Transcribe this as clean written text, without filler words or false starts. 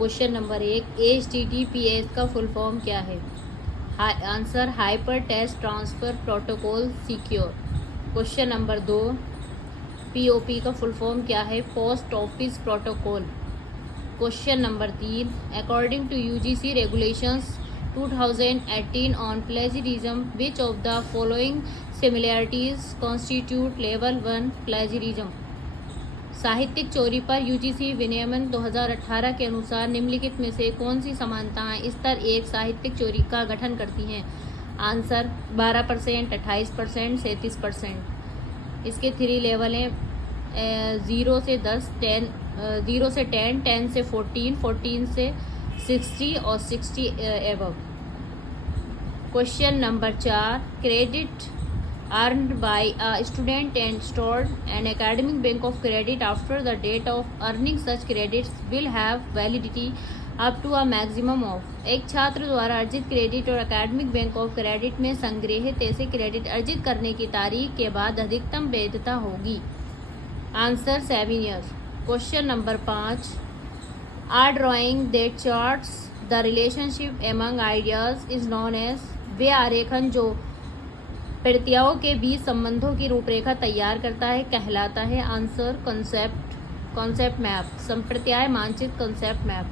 Question number 1, HTTPS का full form क्या है? Answer hyper text transfer protocol secure. Question number 2, POP का full form क्या है? Post office protocol. Question number 3, according to UGC regulations 2018 on plagiarism, which of the following similarities constitute level 1 plagiarism? साहित्यिक चोरी पर UGC विनियमन 2018 के अनुसार निम्नलिखित में से कौन सी समानताएं स्तर 1 साहित्यिक चोरी का गठन करती हैं? आंसर 12%, 28%, 37%। इसके 3 लेवल हैं, 0 से 10, 0 से 10, 10 से 14, 14 से 60 और 60 above. Question number 4, credit earned by a student and stored an academic bank of credit after the date of earning such credits will have validity up to a maximum of। एक छात्र द्वारा अर्जित क्रेडिट और academic bank of credit में संग्रहित ऐसे credit अर्जित करने की तारीख के बाद अधिकतम वैधता होगी। Answer 7 years. Question number 5, are drawing that charts the relationship among ideas is known as. वे आरेखन जो प्रत्ययों के बीच संबंधों की रूपरेखा तैयार करता है कहलाता है? आंसर कॉन्सेप्ट मैप, संप्रत्याय मानचित्र, कॉन्सेप्ट मैप।